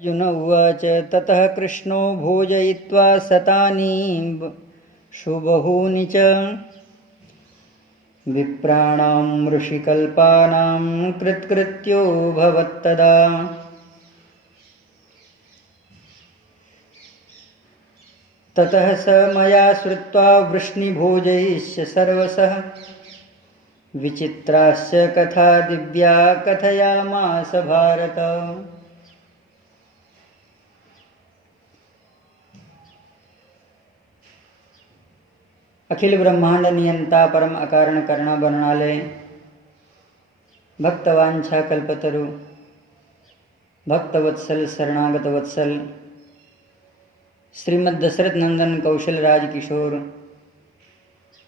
अर्जुन उवाच ततः कृष्णो भोजयित्वा सतानि शुबहूनि च विप्राणां ऋषिकल्पानां कृत्कृत्यो भवत्तदा। ततः स मया श्रुत्वा वृष्णिभोजैश्च सर्वशः विचित्राश्च कथा दिव्या कथयामास भारत। अखिल ब्रह्मांड नियंता परम अकारण करुणा बरणालय भक्तवांछा कल्पतरु भक्तवत्सल शरणागत वत्सल श्रीमद् दशरथ नंदन कौशल राज किशोर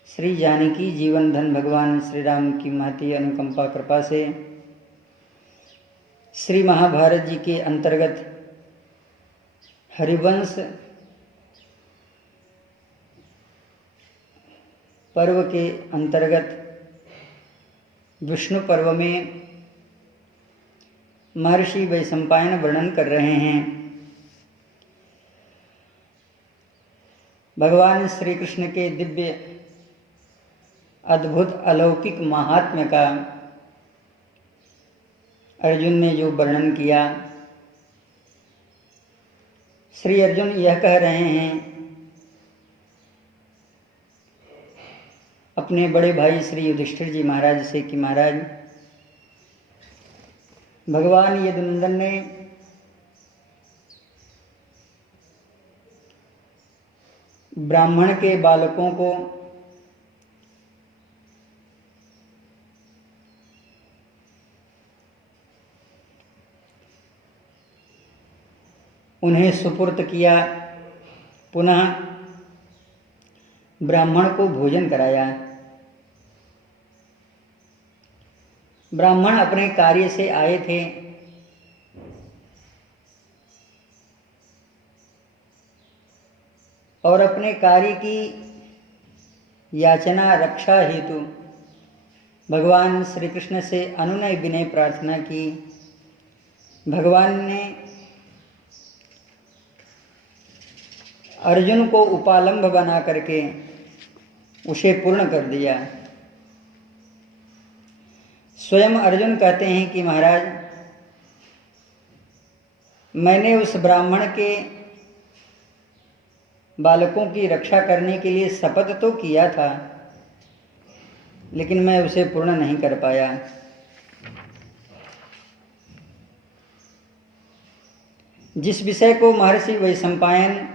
श्री जानकी जीवन धन भगवान श्री राम की महती अनुकंपा कृपा से श्री महाभारत जी के अंतर्गत हरिवंश पर्व के अंतर्गत विष्णु पर्व में महर्षि वैशंपायन वर्णन कर रहे हैं। भगवान श्री कृष्ण के दिव्य अद्भुत अलौकिक महात्म्य का अर्जुन ने जो वर्णन किया, श्री अर्जुन यह कह रहे हैं अपने बड़े भाई श्री युधिष्ठिर जी महाराज से कि महाराज, भगवान यदुनंदन ने ब्राह्मण के बालकों को उन्हें सुपुर्द किया, पुनः ब्राह्मण को भोजन कराया। ब्राह्मण अपने कार्य से आए थे, और अपने कार्य की याचना रक्षा हेतु भगवान श्री कृष्ण से अनुनय विनय प्रार्थना की। भगवान ने अर्जुन को उपालंब बना करके उसे पूर्ण कर दिया। स्वयं अर्जुन कहते हैं कि महाराज, मैंने उस ब्राह्मण के बालकों की रक्षा करने के लिए शपथ तो किया था, लेकिन मैं उसे पूर्ण नहीं कर पाया। जिस विषय को महर्षि वैशंपायन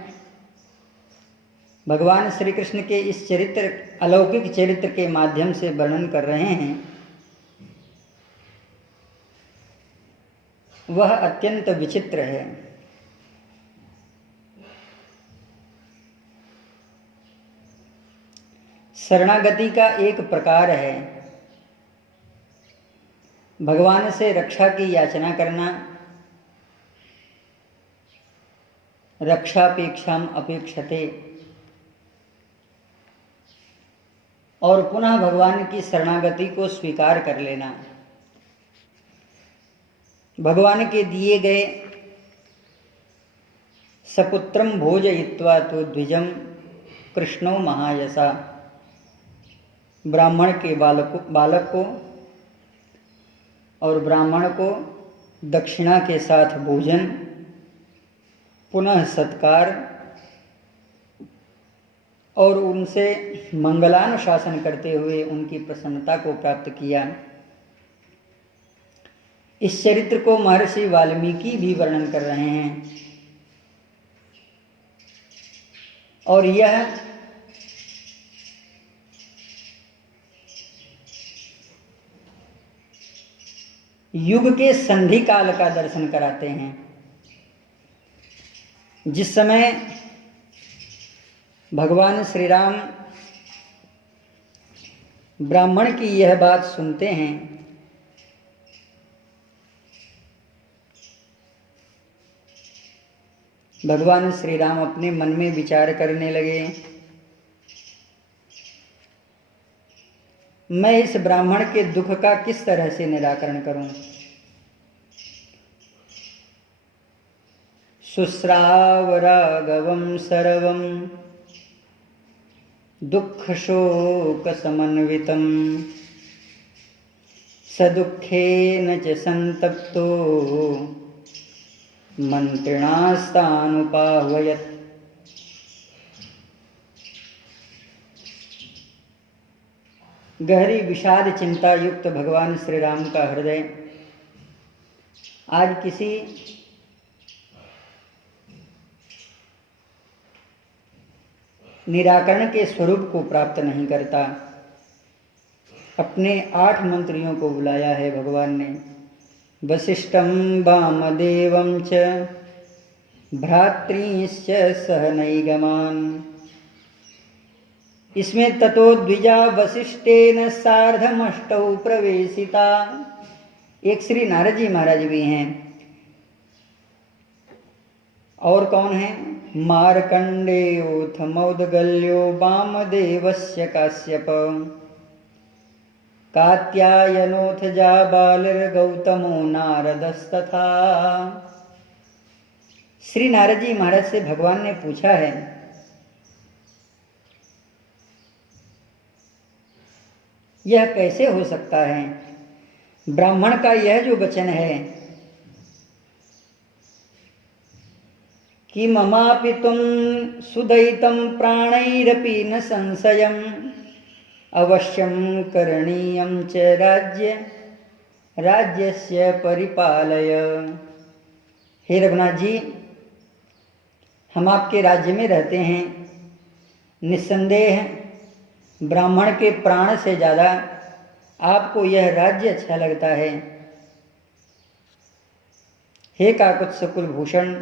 भगवान श्री कृष्ण के इस चरित्र, अलौकिक चरित्र के माध्यम से वर्णन कर रहे हैं, वह अत्यंत विचित्र है। शरणागति का एक प्रकार है भगवान से रक्षा की याचना करना, रक्षापेक्षाम अपेक्षते, और पुनः भगवान की शरणागति को स्वीकार कर लेना। भगवान के दिए गए सपुत्रम भोजयित्वा तो द्विजम कृष्णो महायशा, ब्राह्मण के बालक को और ब्राह्मण को दक्षिणा के साथ भोजन, पुनः सत्कार और उनसे मंगलानुशासन करते हुए उनकी प्रसन्नता को प्राप्त किया। इस चरित्र को महर्षि वाल्मीकि भी वर्णन कर रहे हैं, और यह युग के संधि काल का दर्शन कराते हैं। जिस समय भगवान श्री राम ब्राह्मण की यह बात सुनते हैं, भगवान श्री राम अपने मन में विचार करने लगे, मैं इस ब्राह्मण के दुख का किस तरह से निराकरण करूं। शुश्राव राघवं सर्वं दुःखशोकसमन्वितं सदुःखेन च संतप्तो मंत्रिणास्तानुपाह्वयत्। गहरी विषाद चिंता युक्त भगवान श्री राम का हृदय आज किसी निराकरण के स्वरूप को प्राप्त नहीं करता। अपने 8 मंत्रियों को बुलाया है भगवान ने। वसिष्ठं वामदेवं च भ्रातृश्च सह नैगमान्। इसमें ततो द्विजा वसिष्ठेन सार्धमष्टौ प्रवेशिता। एक श्री नारद जी महाराज भी हैं। और कौन है? मार्कंडेयोऽथ मौद्गल्यो वामदेवस्य काश्यप कात्यायनोऽथ जाबालिर्गौतमो नारदस्तथा। श्री नारद जी महाराज से भगवान ने पूछा है, यह कैसे हो सकता है? ब्राह्मण का यह जो वचन है कि ममापितुं सुदयितं प्राणैरपि न संशयम् अवश्यं करणीयं च राज्यस्य परिपालय। हे रघुनाथ जी, हम आपके राज्य में रहते हैं। निस्संदेह ब्राह्मण के प्राण से ज़्यादा आपको यह राज्य अच्छा लगता है। हे काकुत्स कुलभूषण,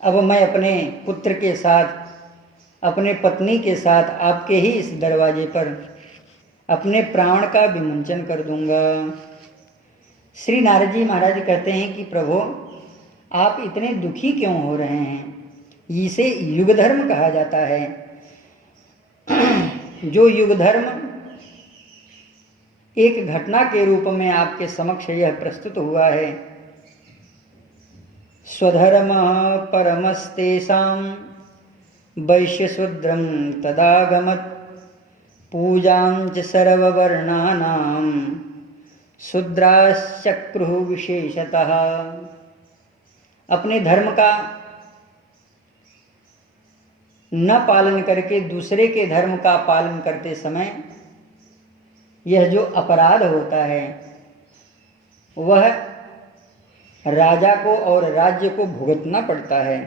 अब मैं अपने पुत्र के साथ, अपने पत्नी के साथ आपके ही इस दरवाजे पर अपने प्राण का विमोचन कर दूंगा। श्री नारद जी महाराज कहते हैं कि प्रभु, आप इतने दुखी क्यों हो रहे हैं? इसे युग धर्म कहा जाता है। जो युग धर्म एक घटना के रूप में आपके समक्ष यह प्रस्तुत हुआ है। स्वधर्मः परमस्तेषां वैश्यशूद्रं तदागमत् पूजां च सर्ववर्णानां शूद्राश्चक्रुः विशेषतः। अपने धर्म का न पालन करके दूसरे के धर्म का पालन करते समय यह जो अपराध होता है वह राजा को और राज्य को भुगतना पड़ता है।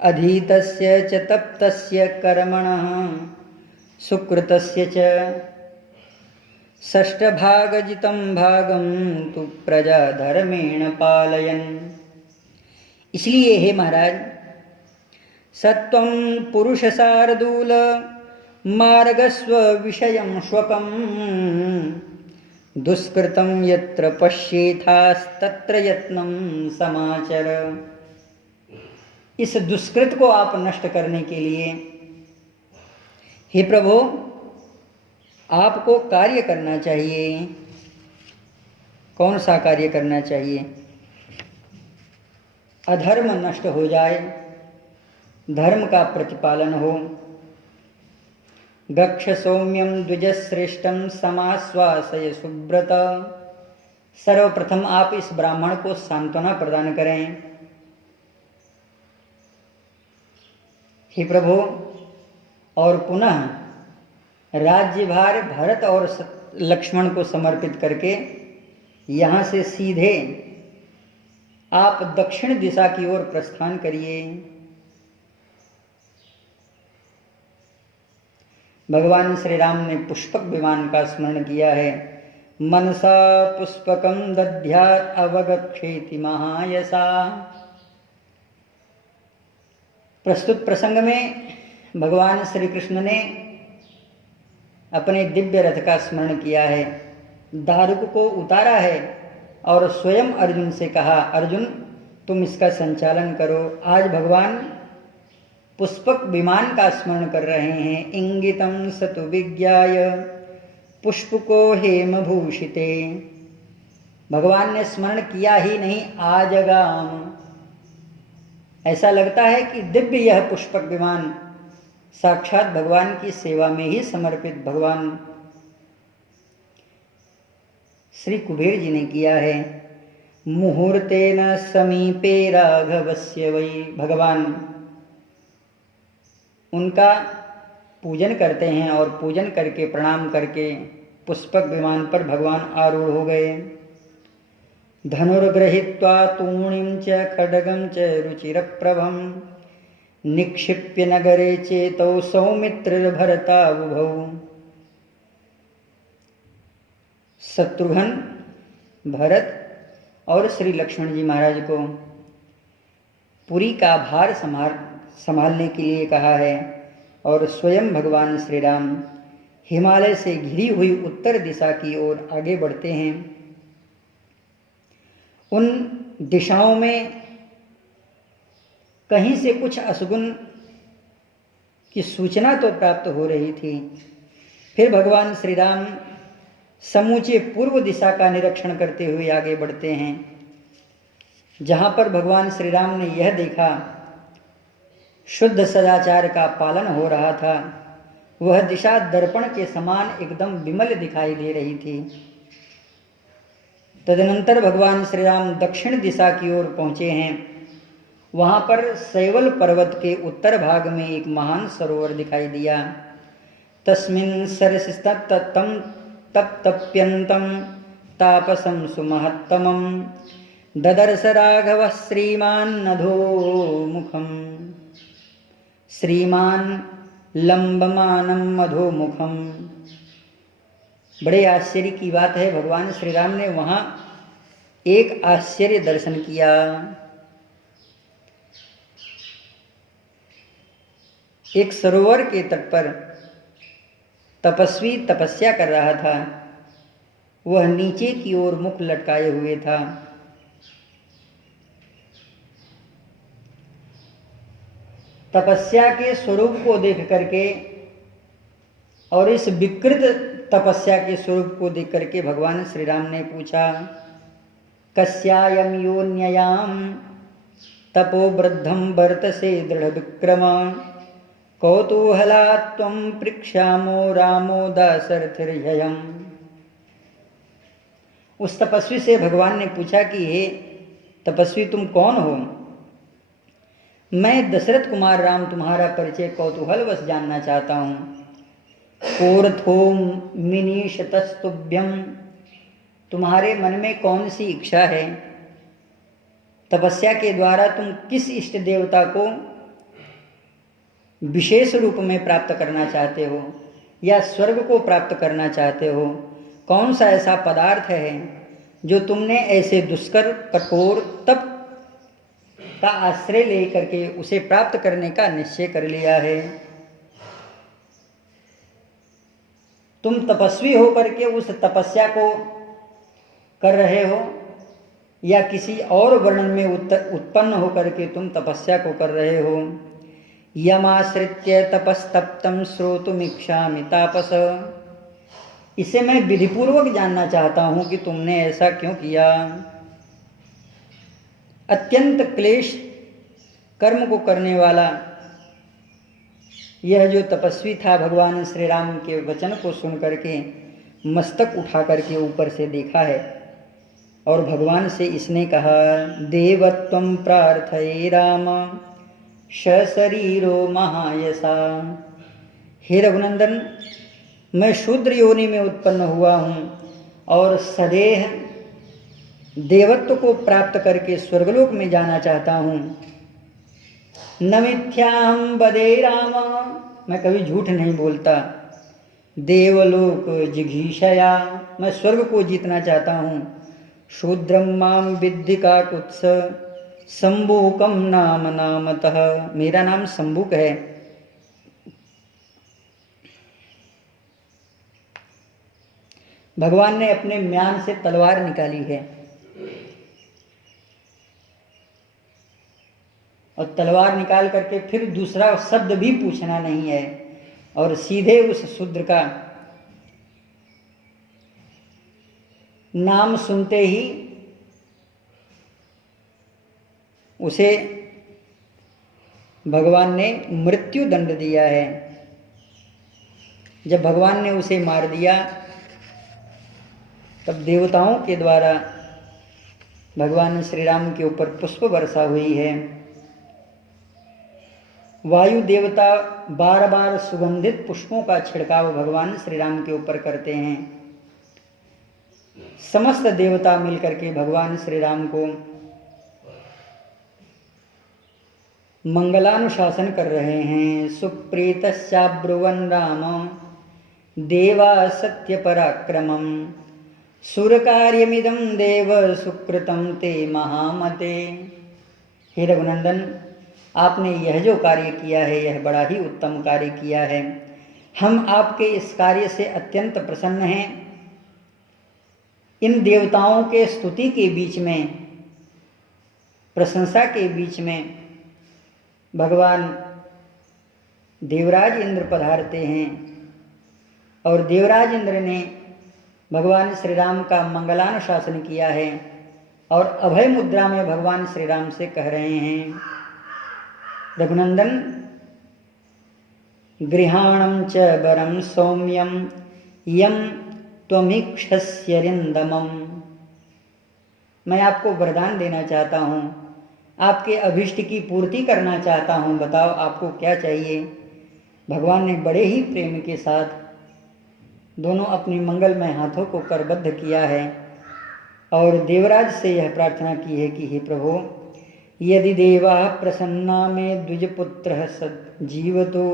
अधीतस्य च तप्तस्य कर्मणः सुकृतस्य च षष्ठभागजितं भागं तु प्रजा धर्मेण पालयन्। इसलिए हे महाराज, सत्वं पुरुष शार्दूल मार्गस्व विषयं श्वकम् दुष्कृतं यत्र पश्येथास्तत्र यत्नं समाचर। इस दुष्कृत को आप नष्ट करने के लिए हे प्रभु आपको कार्य करना चाहिए। कौन सा कार्य करना चाहिए? अधर्म नष्ट हो जाए, धर्म का प्रतिपालन हो। गक्ष सौम्यम द्विजश्रेष्ठम समाश्वासय सुब्रत। सर्वप्रथम आप इस ब्राह्मण को सांत्वना प्रदान करें। हे प्रभु, और पुनः राज्यभार भरत और लक्ष्मण को समर्पित करके यहाँ से सीधे आप दक्षिण दिशा की ओर प्रस्थान करिए। भगवान श्री राम ने पुष्पक विमान का स्मरण किया है। मनसा पुष्पकं दध्यात् अवगच्छेति महायसा। प्रस्तुत प्रसंग में भगवान श्री कृष्ण ने अपने दिव्य रथ का स्मरण किया है, दारुक को उतारा है और स्वयं अर्जुन से कहा, अर्जुन तुम इसका संचालन करो। आज भगवान पुष्पक विमान का स्मरण कर रहे हैं। इंगितं सतु विज्ञाय पुष्प को हेम भूषिते। भगवान ने स्मरण किया ही नहीं, आजगाम। ऐसा लगता है कि दिव्य यह पुष्पक विमान साक्षात भगवान की सेवा में ही समर्पित भगवान श्री कुबेर जी ने किया है। मुहूर्तेन समीपे राघवस्य वै। भगवान उनका पूजन करते हैं और पूजन करके प्रणाम करके पुष्पक विमान पर भगवान आरूढ़ हो गए। धनुर्गृहीत्वा तूणीं च खड्गं च रुचिरप्रभं निक्षिप्य नगरे चेतौ सौमित्रिर्भरताबुभौ। शत्रुघ्न, भरत और श्री लक्ष्मण जी महाराज को पुरी का भार संभालने के लिए कहा है और स्वयं भगवान श्री राम हिमालय से घिरी हुई उत्तर दिशा की ओर आगे बढ़ते हैं। उन दिशाओं में कहीं से कुछ अशुगुन की सूचना तो प्राप्त हो रही थी। फिर भगवान श्री राम समूचे पूर्व दिशा का निरीक्षण करते हुए आगे बढ़ते हैं। जहाँ पर भगवान श्री राम ने यह देखा शुद्ध सदाचार का पालन हो रहा था, वह दिशा दर्पण के समान एकदम विमल दिखाई दे रही थी। तदनंतर भगवान श्री राम दक्षिण दिशा की ओर पहुँचे हैं। वहाँ पर शैवल पर्वत के उत्तर भाग में एक महान सरोवर दिखाई दिया। तस्मिन् सरसिस्तम तप्तप्यन्तं तापसं सुमहत्तमं ददर्श राघवः श्रीमान् अधोमुखम्। श्रीमान लंबमानं मधोमुखम। बड़े आश्चर्य की बात है, भगवान श्री राम ने वहाँ एक आश्चर्य दर्शन किया। एक सरोवर के तट पर तपस्वी तपस्या कर रहा था। वह नीचे की ओर मुख लटकाए हुए था। तपस्या के स्वरूप को देख करके और इस विकृत तपस्या के स्वरूप को देख करके भगवान श्री राम ने पूछा, कस्यायम योन्ययाम तपो वृद्धम वर्तसे दृढ़ विक्रम कौतूहला त्वं पृक्षामो रामो दाशरथिर्ययम्। उस तपस्वी से भगवान ने पूछा कि हे तपस्वी, तुम कौन हो? मैं दशरथ कुमार राम तुम्हारा परिचय कौतूहलवश जानना चाहता हूँ। कोरथोम मिनीशतस्तुभ्यम, तुम्हारे मन में कौन सी इच्छा है? तपस्या के द्वारा तुम किस इष्ट देवता को विशेष रूप में प्राप्त करना चाहते हो या स्वर्ग को प्राप्त करना चाहते हो? कौन सा ऐसा पदार्थ है जो तुमने ऐसे दुष्कर कठोर तप का आश्रय लेकर के उसे प्राप्त करने का निश्चय कर लिया है? तुम तपस्वी होकर के उस तपस्या को कर रहे हो या किसी और वर्णन में उत्पन्न होकर के तुम तपस्या को कर रहे हो? यमाश्रित्य तपस्तप्तम श्रोतुमिच्छामि तापस, इसे मैं विधिपूर्वक जानना चाहता हूं कि तुमने ऐसा क्यों किया। अत्यंत क्लेश कर्म को करने वाला यह जो तपस्वी था, भगवान श्री राम के वचन को सुन करके मस्तक उठा करके ऊपर से देखा है और भगवान से इसने कहा, देवत्वं प्रार्थये राम शरीरो महायसा। हे रघुनंदन, मैं शूद्र योनि में उत्पन्न हुआ हूँ और सदेह देवत्व को प्राप्त करके स्वर्गलोक में जाना चाहता हूँ। न मिथ्याहं वदे राम, मैं कभी झूठ नहीं बोलता। देवलोक जिघीषया, मैं स्वर्ग को जीतना चाहता हूँ। शूद्रम माम विद्धि काकुत्स शंभुकम नाम नामतः, मेरा नाम शंभुक है। भगवान ने अपने म्यान से तलवार निकाली है और तलवार निकाल करके फिर दूसरा शब्द भी पूछना नहीं है और सीधे उस शूद्र का नाम सुनते ही उसे भगवान ने मृत्यु दंड दिया है। जब भगवान ने उसे मार दिया तब देवताओं के द्वारा भगवान श्री राम के ऊपर पुष्प वर्षा हुई है। वायु देवता बार बार सुगंधित पुष्पों का छिड़काव भगवान श्री राम के ऊपर करते हैं। समस्त देवता मिलकर के भगवान श्री राम को मंगलानुशासन कर रहे हैं। सुप्रीतश्चाब्रुवन् राम देवा सत्य पराक्रमम् सुरकार्यमिदं देव सुकृतं ते महामते। हे रघुनंदन, आपने यह जो कार्य किया है यह बड़ा ही उत्तम कार्य किया है। हम आपके इस कार्य से अत्यंत प्रसन्न हैं। इन देवताओं के स्तुति के बीच में, प्रशंसा के बीच में भगवान देवराज इंद्र पधारते हैं और देवराज इंद्र ने भगवान श्री राम का मंगलानुशासन किया है और अभय मुद्रा में भगवान श्री राम से कह रहे हैं, रघुनंदन गृहाणं च वरं सौम्यं यं त्वमीक्षस्यरिन्दमम्। मैं आपको वरदान देना चाहता हूँ, आपके अभिष्ट की पूर्ति करना चाहता हूँ, बताओ आपको क्या चाहिए। भगवान ने बड़े ही प्रेम के साथ दोनों अपनी मंगलमय हाथों को करबद्ध किया है और देवराज से यह प्रार्थना की है कि हे प्रभु, यदि देवा प्रसन्ना में द्विजपुत्र सज्जीवतो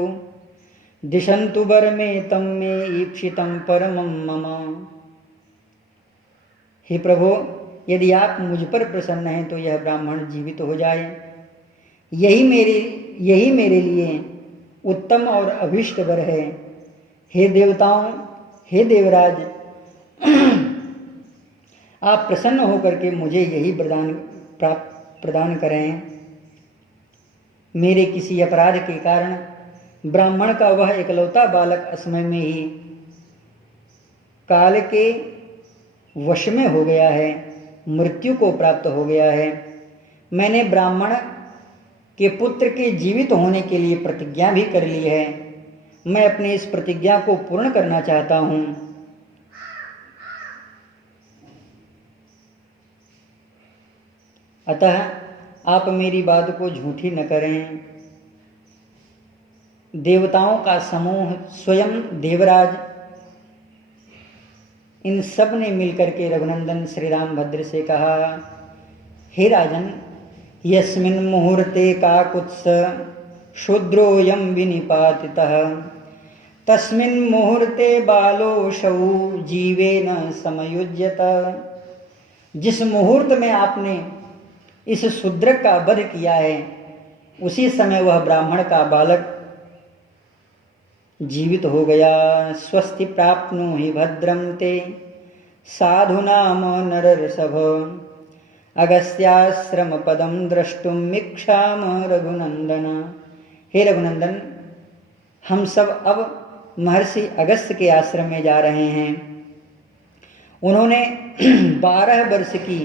दिशन्तु वर में तम में ईप्सितं परमं मम। हे प्रभु, यदि आप मुझ पर प्रसन्न हैं तो यह ब्राह्मण जीवित हो जाए। यही मेरे लिए उत्तम और अभीष्ट वर है। हे देवताओं, हे देवराज, आप प्रसन्न होकर के मुझे यही वरदान प्रदान करें। मेरे किसी अपराध के कारण ब्राह्मण का वह एकलौता बालक असमय में ही काल के वश में हो गया है, मृत्यु को प्राप्त हो गया है। मैंने ब्राह्मण के पुत्र के जीवित होने के लिए प्रतिज्ञा भी कर ली है। मैं अपनी इस प्रतिज्ञा को पूर्ण करना चाहता हूँ। अतः आप मेरी बात को झूठी न करें। देवताओं का समूह, स्वयं देवराज, इन सब ने मिलकर के रघुनंदन श्री रामभद्र से कहा, हे राजन, यस्मिन् मुहूर्ते काकुत्स शूद्रोऽयं विनिपातितः तस्मिन् मुहूर्ते बालोऽसौ जीवेन समयुज्यत। जिस मुहूर्त में आपने इस शूद्र का वध किया है उसी समय वह ब्राह्मण का बालक जीवित हो गया। स्वस्ति प्राप्नुहि भद्रं ते साधुनाम नरऋषभ अगस्त्याश्रम पदम द्रष्टुम इच्छाम रघुनंदन। हे रघुनंदन, हम सब अब महर्षि अगस्त्य के आश्रम में जा रहे हैं। उन्होंने 12 वर्ष की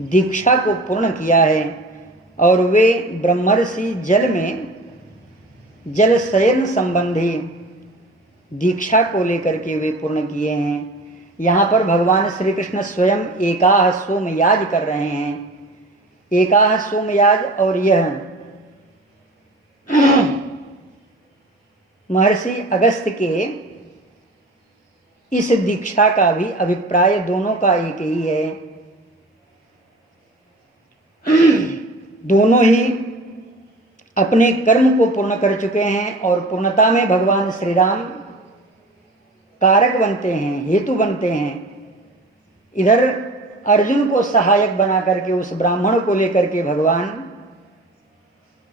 दीक्षा को पूर्ण किया है और वे ब्रह्मर्षि जल में जल शयन संबंधी दीक्षा को लेकर के वे पूर्ण किए हैं। यहाँ पर भगवान श्री कृष्ण स्वयं एकाह सोमयाज कर रहे हैं। एकाह सोमयाज और यह महर्षि अगस्त्य के इस दीक्षा का भी अभिप्राय दोनों का एक ही है। दोनों ही अपने कर्म को पूर्ण कर चुके हैं और पूर्णता में भगवान श्री राम कारक बनते हैं, हेतु बनते हैं। इधर अर्जुन को सहायक बना करके उस ब्राह्मण को लेकर के भगवान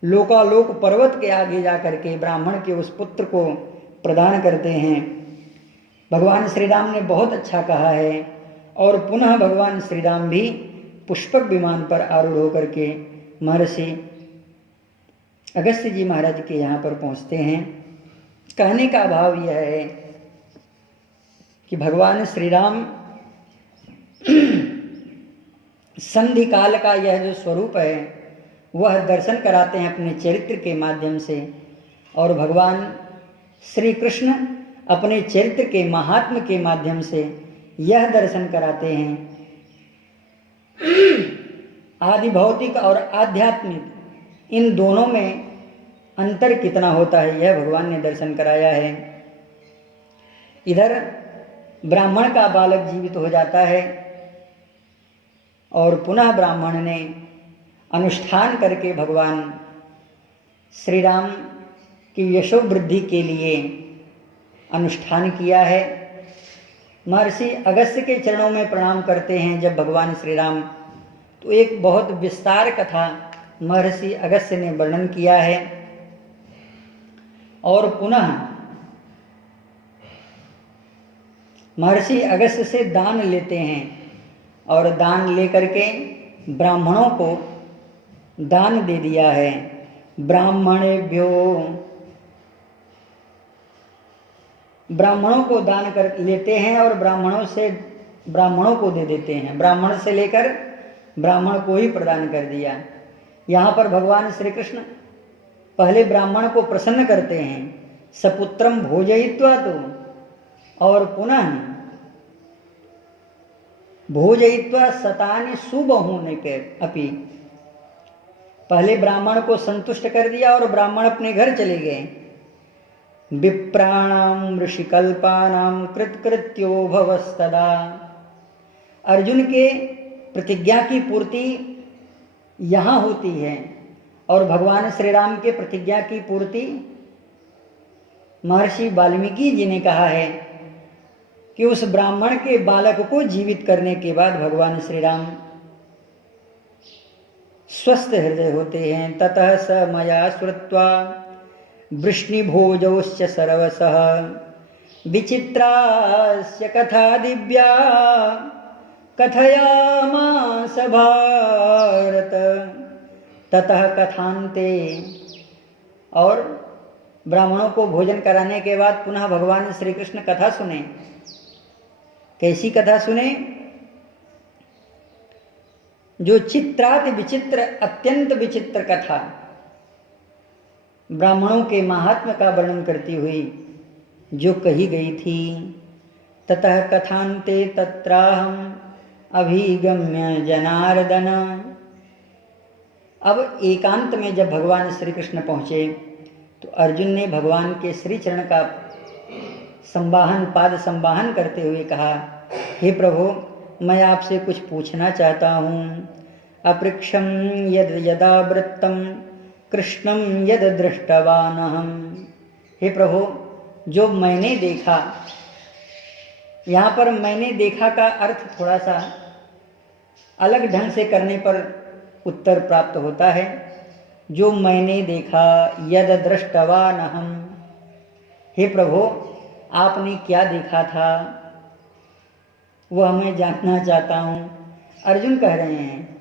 लोकालोक पर्वत के आगे जा करके ब्राह्मण के उस पुत्र को प्रदान करते हैं। भगवान श्री राम ने बहुत अच्छा कहा है और पुनः भगवान श्री राम भी पुष्पक विमान पर आरूढ़ होकर के महर्षि अगस्त्य जी महाराज के यहाँ पर पहुँचते हैं। कहने का भाव यह है कि भगवान श्री राम संधि काल का यह जो स्वरूप है वह दर्शन कराते हैं अपने चरित्र के माध्यम से। और भगवान श्री कृष्ण अपने चरित्र के महात्म के माध्यम से यह दर्शन कराते हैं आदि भौतिक और आध्यात्मिक इन दोनों में अंतर कितना होता है, यह भगवान ने दर्शन कराया है। इधर ब्राह्मण का बालक जीवित हो जाता है और पुनः ब्राह्मण ने अनुष्ठान करके भगवान श्री राम की यशोवृद्धि के लिए अनुष्ठान किया है। महर्षि अगस्त्य के चरणों में प्रणाम करते हैं जब भगवान श्री राम, तो एक बहुत विस्तार कथा महर्षि अगस्त्य ने वर्णन किया है। और पुनः महर्षि अगस्त्य से दान लेते हैं और दान लेकर के ब्राह्मणों को दान दे दिया है। ब्राह्मणों को दान कर लेते हैं और ब्राह्मणों को दे देते हैं। ब्राह्मण से लेकर ब्राह्मण को ही प्रदान कर दिया। यहाँ पर भगवान श्री कृष्ण पहले ब्राह्मण को प्रसन्न करते हैं, सपुत्रम भोजयित्वा, तो और पुनः भोजयित्वा सतानि सुबहूनि के अपि। पहले ब्राह्मण को संतुष्ट कर दिया और ब्राह्मण अपने घर चले गए। विप्राणाम ऋषिकल्पानाम कृतकृत्यो भवस्तदा। अर्जुन के प्रतिज्ञा की पूर्ति यहाँ होती है और भगवान श्री राम के प्रतिज्ञा की पूर्ति महर्षि वाल्मीकि जी ने कहा है कि उस ब्राह्मण के बालक को जीवित करने के बाद भगवान श्री राम स्वस्थ हृदय होते हैं। ततः स मया श्रुत्वा वृष्णिभोजौश्च सर्वसः विचित्रास्य कथा दिव्या कथयामास भारत। ततः कथान्ते, और ब्राह्मणों को भोजन कराने के बाद पुनः भगवान श्री कृष्ण कथा सुने। कैसी कथा सुने? जो चित्राति विचित्र, अत्यंत विचित्र कथा, ब्राह्मणों के महात्म्य का वर्णन करती हुई जो कही गई थी। ततः कथान्ते तत्राहम अभिगम्य जनार्दन। अब एकांत में जब भगवान श्री कृष्ण पहुँचे तो अर्जुन ने भगवान के श्री चरण का पाद संवाहन करते हुए कहा, हे प्रभु, मैं आपसे कुछ पूछना चाहता हूँ। अपृक्षम यद यदा वृत्तम कृष्णम यद दृष्टवानहम। हे प्रभु, जो मैंने देखा, यहाँ पर मैंने देखा का अर्थ थोड़ा सा अलग ढंग से करने पर उत्तर प्राप्त होता है। जो मैंने देखा, यद दृष्टवानहम। हे प्रभु, आपने क्या देखा था वह मैं जानना चाहता हूँ। अर्जुन कह रहे हैं,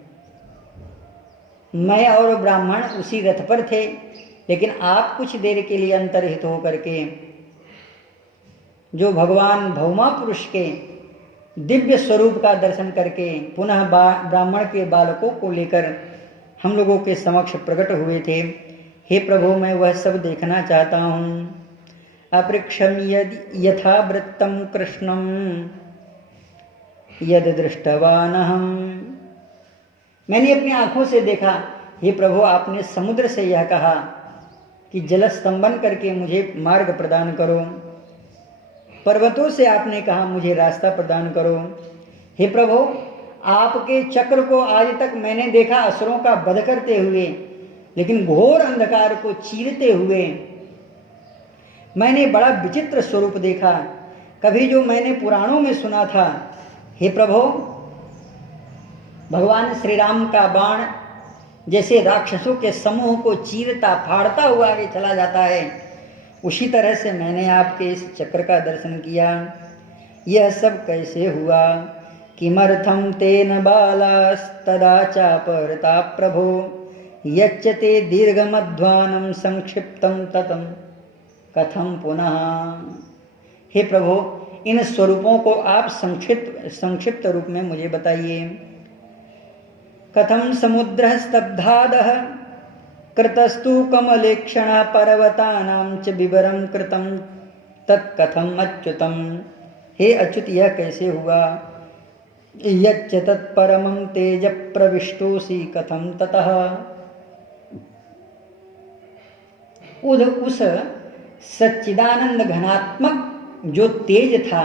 मैं और ब्राह्मण उसी रथ पर थे, लेकिन आप कुछ देर के लिए अंतर्हित होकर के जो भगवान भौमा पुरुष के दिव्य स्वरूप का दर्शन करके पुनः ब्राह्मण के बालकों को लेकर हम लोगों के समक्ष प्रकट हुए थे। हे प्रभु, मैं वह सब देखना चाहता हूँ। अपृक्षम यद यथा वृत्तम कृष्णम यद दृष्टवानहम। मैंने अपनी आंखों से देखा। हे प्रभु, आपने समुद्र से यह कहा कि जलस्तंभन करके मुझे मार्ग प्रदान करो। पर्वतों से आपने कहा मुझे रास्ता प्रदान करो। हे प्रभु, आपके चक्र को आज तक मैंने देखा असुरों का वध करते हुए, लेकिन घोर अंधकार को चीरते हुए मैंने बड़ा विचित्र स्वरूप देखा, कभी जो मैंने पुराणों में सुना था। हे प्रभु, भगवान श्री राम का बाण जैसे राक्षसों के समूह को चीरता फाड़ता हुआ आगे चला जाता है, उसी तरह से मैंने आपके इस चक्र का दर्शन किया। यह सब कैसे हुआ? किमर्थम तेन बालास्तदा चापरता प्रभो यच्चते दीर्घमध्वानं संक्षिप्तं ततं कथम पुनः। हे प्रभु, इन स्वरूपों को आप संक्षिप्त रूप में मुझे बताइए। कथम समुद्रः स्तब्धादः कृतस्तु कमलेक्षणा पर्वतानां च विवरं कृतं तत्कथम अच्युतम। हे अच्युत, यह कैसे हुआ? यच्च तत्परमं तेज प्रविष्टोसि कथम ततः। उस सच्चिदानंद घनात्मक जो तेज था,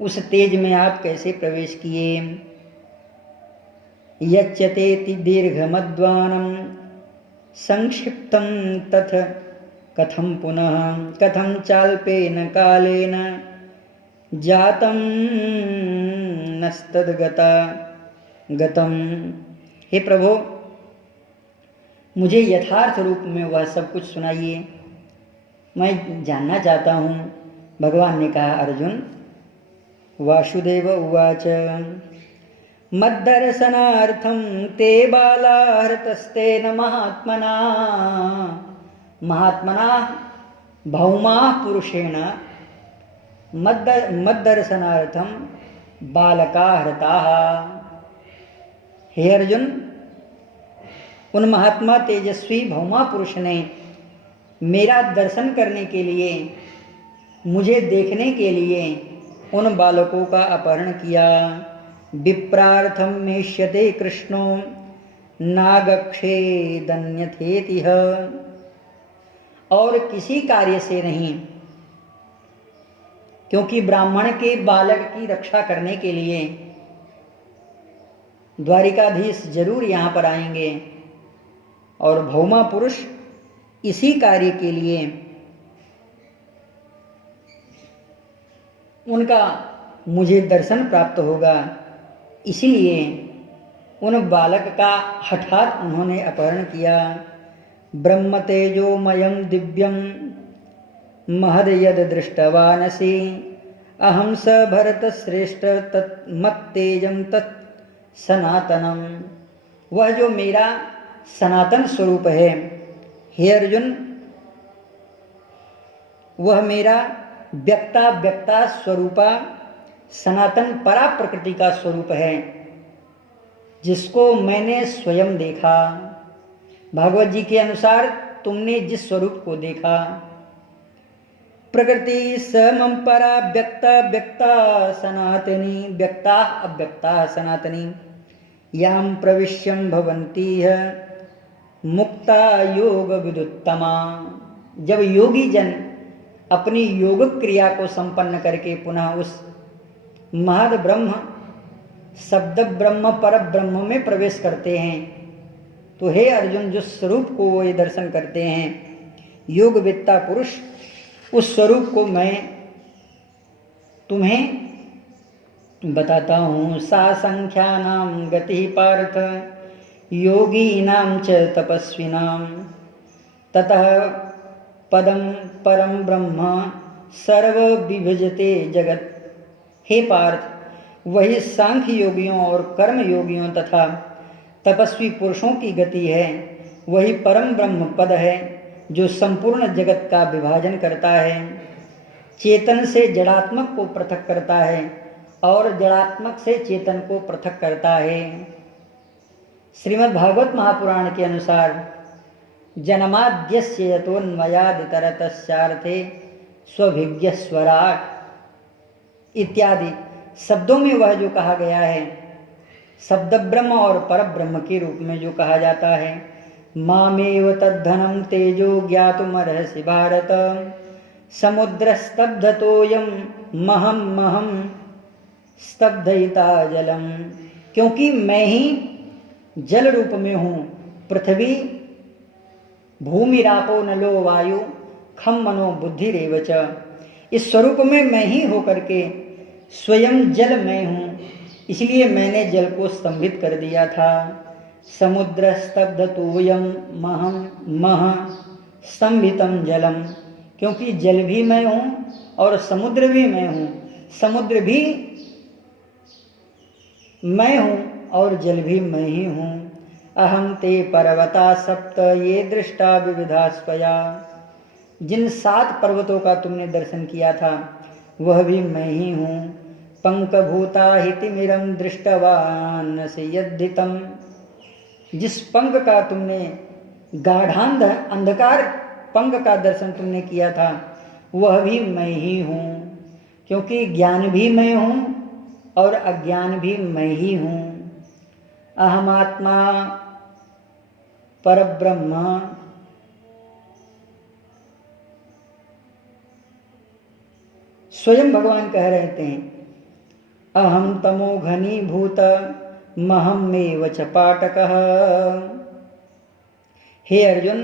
उस तेज में आप कैसे प्रवेश किए? यच्चतेति दीर्घमद्वानं संक्षिप्तं तथ कथम पुनः कथम चाल्पेन कालेन जातं नस्तद्गता गतम। हे प्रभु, मुझे यथार्थ रूप में वह सब कुछ सुनाइए, मैं जानना चाहता हूँ। भगवान ने कहा, अर्जुन, वासुदेव उवाच मद्दर्शनार्थं ते बालाहृतस्तेन महात्मना भौमा पुरुषेण मद्दर्शनार्थं बालका हृताः। हे अर्जुन, उन महात्मा तेजस्वी भौमा पुरुष ने मेरा दर्शन करने के लिए, मुझे देखने के लिए उन बालकों का अपहरण किया। विप्रार्थम मेष्यते कृष्णो नागक्षेदन्यथेतिह। और किसी कार्य से नहीं, क्योंकि ब्राह्मण के बालक की रक्षा करने के लिए द्वारिकाधीश जरूर यहाँ पर आएंगे, और भौमा पुरुष इसी कार्य के लिए उनका मुझे दर्शन प्राप्त होगा। इसीलिए उन बालक का हठात उन्होंने अपहरण किया। ब्रह्म तेजोमयं दिव्यं महद यद दृष्टवानसि अहम स भरत श्रेष्ठ तत्मत्तेजं तत् सनातनम। वह जो मेरा सनातन स्वरूप है, हे अर्जुन, वह मेरा व्यक्ता स्वरूपा सनातन परा प्रकृति का स्वरूप है, जिसको मैंने स्वयं देखा। भागवत जी के अनुसार तुमने जिस स्वरूप को देखा, प्रकृति समं परा व्यक्ता सनातनी व्यक्ता अव्यक्ता सनातनी याम प्रविश्यं भवन्ति मुक्ता योग विदुत्तमा। जब योगी जन अपनी योग क्रिया को संपन्न करके पुनः उस महद ब्रह्म शब्द ब्रह्म पर ब्रह्म में प्रवेश करते हैं, तो हे अर्जुन, जो स्वरूप को वो ये दर्शन करते हैं, योगवेत्ता पुरुष, उस स्वरूप को मैं तुम्हें बताता हूँ। सा संख्यानां गति पार्थ योगीनां च तपस्विनां ततः पदम परम ब्रह्म सर्व विभजते जगत। हे पार्थ, वही सांख्य योगियों और कर्म योगियों तथा तपस्वी पुरुषों की गति है। वही परम ब्रह्म पद है जो संपूर्ण जगत का विभाजन करता है, चेतन से जड़ात्मक को पृथक करता है और जड़ात्मक से चेतन को पृथक करता है। श्रीमद् भागवत महापुराण के अनुसार जन्माद्यस्य यतोन्मयादितरतस्यार्थे स्वभिज्ञस्वराट् इत्यादि शब्दों में वह जो कहा गया है, शब्द ब्रह्म और पर ब्रह्म के रूप में जो कहा जाता है, मामेव तद्धनम तेजो ज्ञातुमर्हसि भारत समुद्रस्तब्धतोयं महं स्तब्धयिता जलम। क्योंकि मैं ही जल रूप में हूँ, पृथ्वी भूमिरापो नलो वायु खम मनो बुद्धिरेव च। इस स्वरूप में मैं ही होकर के स्वयं जल मैं हूँ, इसलिए मैंने जल को स्तंभित कर दिया था। समुद्र स्तब्धतोयं मह स्तंभितम जलम। क्योंकि जल भी मैं हूँ और समुद्र भी मैं हूँ, समुद्र भी मैं हूँ और जल भी मैं ही हूँ। अहम ते पर्वता सप्त ये दृष्टा विविधा स्वया। जिन 7 पर्वतों का तुमने दर्शन किया था, वह भी मैं ही हूँ। पंकभूता हितिमिरं दृष्टवान् से यद्धितम्, जिस पंख का तुमने गाढ़ांध अंधकार पंख का दर्शन तुमने किया था वह भी मैं ही हूँ, क्योंकि ज्ञान भी मैं हूँ और अज्ञान भी मैं ही हूँ। अहमात्मा परब्रह्म, स्वयं भगवान कह रहे थे अहम तमो घनीभूत महमेव च पाटकः। हे अर्जुन,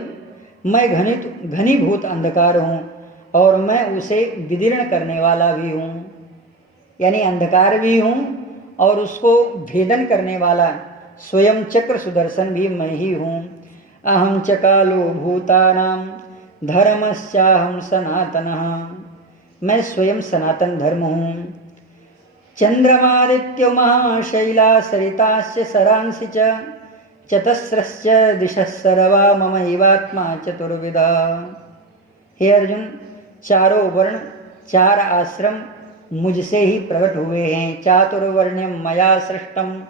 मैं घनीभूत अंधकार हूँ और मैं उसे विदीर्ण करने वाला भी हूँ, यानी अंधकार भी हूँ और उसको भेदन करने वाला स्वयं चक्र सुदर्शन भी मैं ही हूँ। अहम च कालो भूतानां धर्मश्चाहं सनातनः, मैं स्वयं सनातन धर्म हूँ। चंद्रमादित्यो महाशैला सरिताश्च सरांसि च चतस्रश्च दिशः सर्वा ममैवात्मा चतुर्विधा। हे अर्जुन, चारों वर्ण चार आश्रम मुझसे ही प्रकट हुए हैं। चातुर्वर्ण्यम मया सृष्टम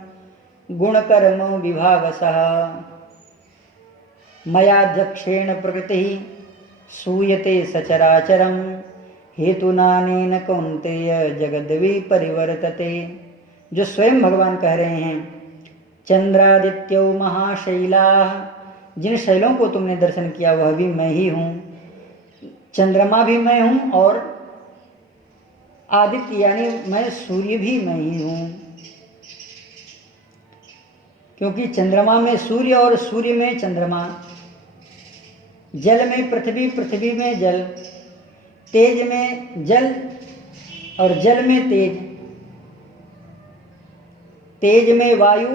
गुणकर्म विभागसः, मयाध्यक्षेण प्रकृति सूयते सचराचरम हेतुनानेन कौन्तेय जगद्वि परिवर्तते। जो स्वयं भगवान कह रहे हैं चंद्रादित्यो महाशैला, जिन शैलों को तुमने दर्शन किया वह भी मैं ही हूँ। चंद्रमा भी मैं हूँ और आदित्य यानी मैं सूर्य भी मैं ही हूँ, क्योंकि चंद्रमा में सूर्य और सूर्य में चंद्रमा, जल में पृथ्वी, पृथ्वी में जल, तेज में जल और जल में तेज, तेज में वायु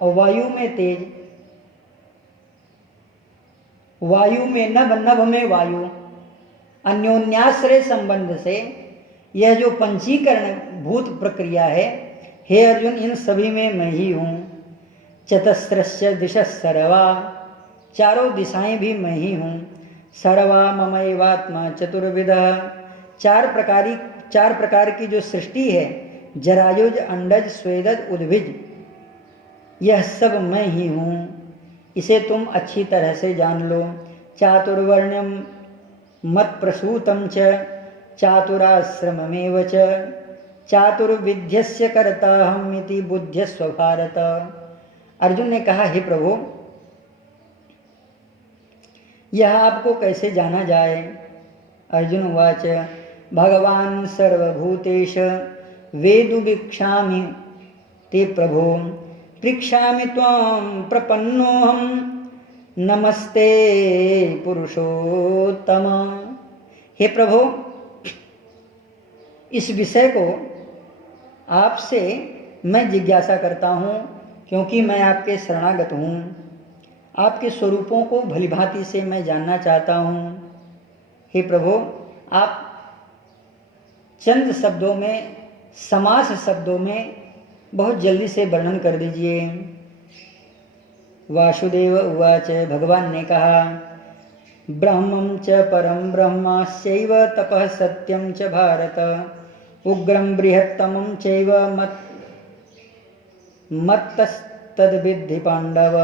और वायु में तेज, वायु में नभ, नभ में वायु। अन्योन्याश्रय संबंध से यह जो पंचीकरण भूत प्रक्रिया है, हे अर्जुन, इन सभी में मैं ही हूँ। चतस्रस्य दिशः सर्वा, चारों दिशाएं भी मैं ही हूँ। सर्वा ममैवात्मा चतुर्विधा, चार प्रकार की जो सृष्टि है, जरायुज, अंडज, स्वेदज, उद्भिज, यह सब मैं ही हूँ। इसे तुम अच्छी तरह से जान लो। चातुर्वर्ण्यम मत प्रसूतम च चातुराश्रममेव च चातुर्विध्यस्य कर्ताहम् इति बुध्यस्व भारत। अर्जुन ने कहा, हे प्रभु, यह आपको कैसे जाना जाए। अर्जुन उवाच भगवान सर्वभूतेश वेदुभिक्षामि ते प्रभो पृक्षामि त्वां प्रपन्नोऽहं नमस्ते पुरुषोत्तम। हे प्रभु, इस विषय को आपसे मैं जिज्ञासा करता हूँ, क्योंकि मैं आपके शरणागत हूँ। आपके स्वरूपों को भलीभांति से मैं जानना चाहता हूँ। हे प्रभु, आप चंद शब्दों में, समास शब्दों में बहुत जल्दी से वर्णन कर दीजिए। वासुदेव उवाच, भगवान ने कहा, ब्रह्मं च परं ब्रह्मस्यैव तपः सत्यं च भारत उग्रं बृहत्तमं चैव मत्तस्तद्विद्धि पाण्डव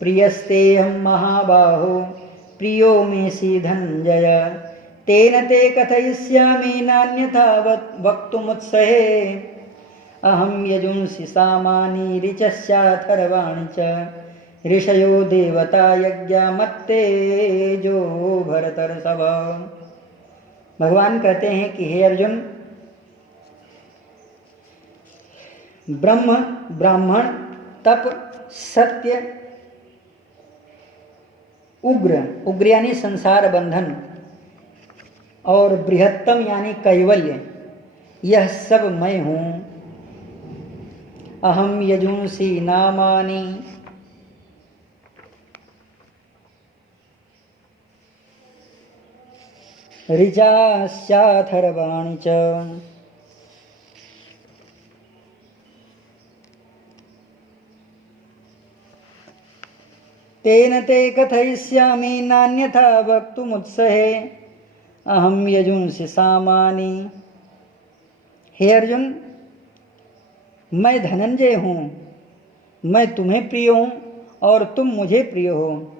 प्रियस्तेऽहं महाबाहो प्रियो मेऽसि धनञ्जय तेन ते कथयिष्यामि नान्यथा वक्तुमुत्सहे अहं यजुंसि सामानि ऋचस्याथर्वाणि च ऋषयो देवता यज्ञा मत्तेजो भरतर्षभ। भगवान कहते हैं कि हे अर्जुन, ब्रह्म, ब्राह्मण, तप, सत्य, उग्र, उग्र यानी संसार बंधन, और बृहत्तम यानी कैवल्य, यह सब मैं हूँ। अहम यजुंसि नामानि ऋचास्याथर्वाणि च तेन ते कथयिष्यामि नान्यथा वक्तुमुत्सहे अहम यजुंसि सामानि। हे अर्जुन, मैं धनंजय हूँ, मैं तुम्हें प्रिय हूँ और तुम मुझे प्रिय हो।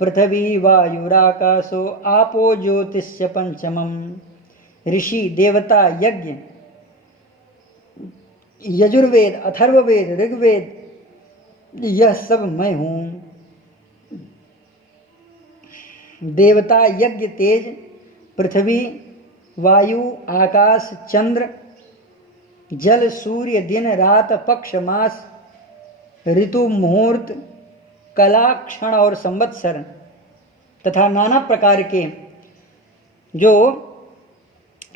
पृथ्वी वायुराकाशो आपो ज्योतिष्य पंचमम। ऋषि देवता यज्ञ यजुर्वेद अथर्ववेद ऋग्वेद यह सब मैं हूँ। देवता यज्ञ तेज, पृथ्वी वायु आकाश चंद्र जल सूर्य दिन रात पक्ष मास ऋतु मुहूर्त कला क्षण और संवत्सर तथा नाना प्रकार के जो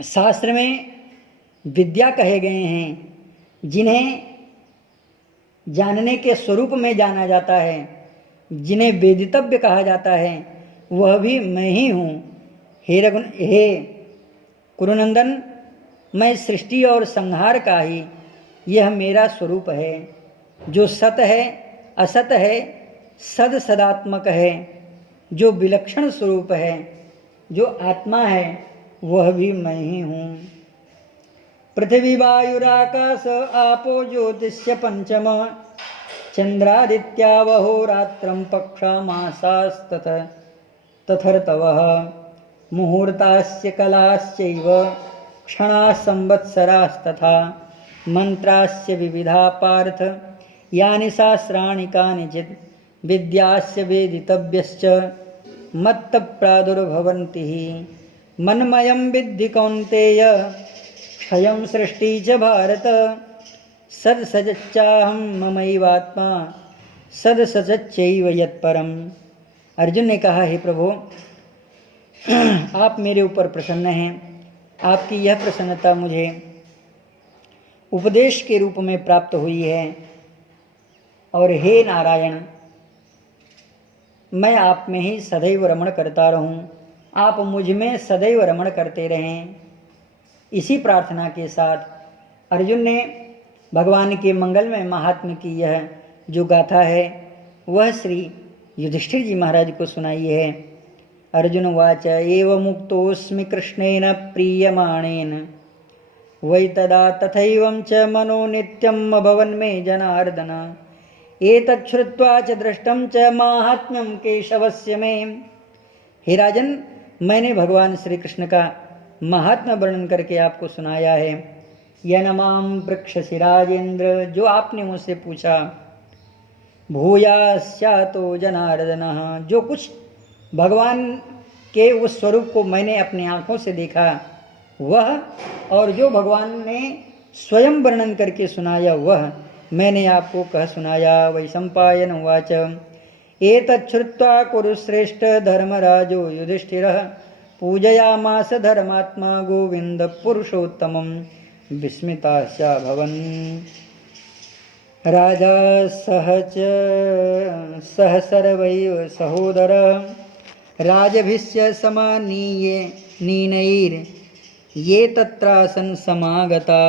शास्त्र में विद्या कहे गए हैं, जिन्हें जानने के स्वरूप में जाना जाता है, जिन्हें वेदितव्य कहा जाता है, वह भी मैं ही हूँ। हे कुरुनंदन, मैं सृष्टि और संहार का ही यह मेरा स्वरूप है। जो सत है असत है सद सदात्मक है, जो विलक्षण स्वरूप है, जो आत्मा है, वह भी मैं ही हूँ। पृथ्वी वायुराकाश आपो ज्योतिष्य पंचम चंद्रादित्यावहोरात्रं पक्षामासास्तथ तथर्तवः मुहूर्तास्य कलाश्चैव क्षणाः संवत्सरास्तथा मंत्रास्य विविधा पार्थ यानि शास्त्राणि कानिचित् विद्यास्य वेदितव्यश्च मत्त प्रादुर्भवन्ति मन्मयं विद्धि कौन्तेय क्षयं सृष्टि च भारत सदसच्चाहं ममैवात्मा सदसच्चैव यत्परम्। अर्जुन ने कहा, हे प्रभु, आप मेरे ऊपर प्रसन्न हैं। आपकी यह प्रसन्नता मुझे उपदेश के रूप में प्राप्त हुई है। और हे नारायण, मैं आप में ही सदैव रमण करता रहूं, आप मुझ में सदैव रमण करते रहें। इसी प्रार्थना के साथ अर्जुन ने भगवान के मंगलमय महात्म्य की यह जो गाथा है वह श्री युधिष्ठिर जी महाराज को सुनाई है। अर्जुन वाच एव मुक्तोऽस्मि कृष्णेन प्रीयमाणेन वै तदा तथैवं च मनो नित्यम् अभवन्मे जनार्दन एतत् श्रुत्वा च दृष्टं च माहात्म्यं केशवस्य मे। हे राजन, मैंने भगवान श्री कृष्ण का महात्म्य वर्णन करके आपको सुनाया है। यनमाम वृक्षसि राजेंद्र, जो आपने मुझसे पूछा, भूयास्यातो जनार्दन, जो कुछ भगवान के उस स्वरूप को मैंने अपनी आंखों से देखा वह, और जो भगवान ने स्वयं वर्णन करके सुनाया वह मैंने आपको कह सुनाया। वैशंपायन उवाच एतत् श्रुत्वा कुरुश्रेष्ठ धर्मराजो युधिष्ठिरः पूजयामास धर्मात्मा गोविंद पुरुषोत्तमं विस्मितास्याभवन्। राजा सह सर्वैव सहोदर राजभिस्य समानीये नीनैर् ये तत्रासन् समागता।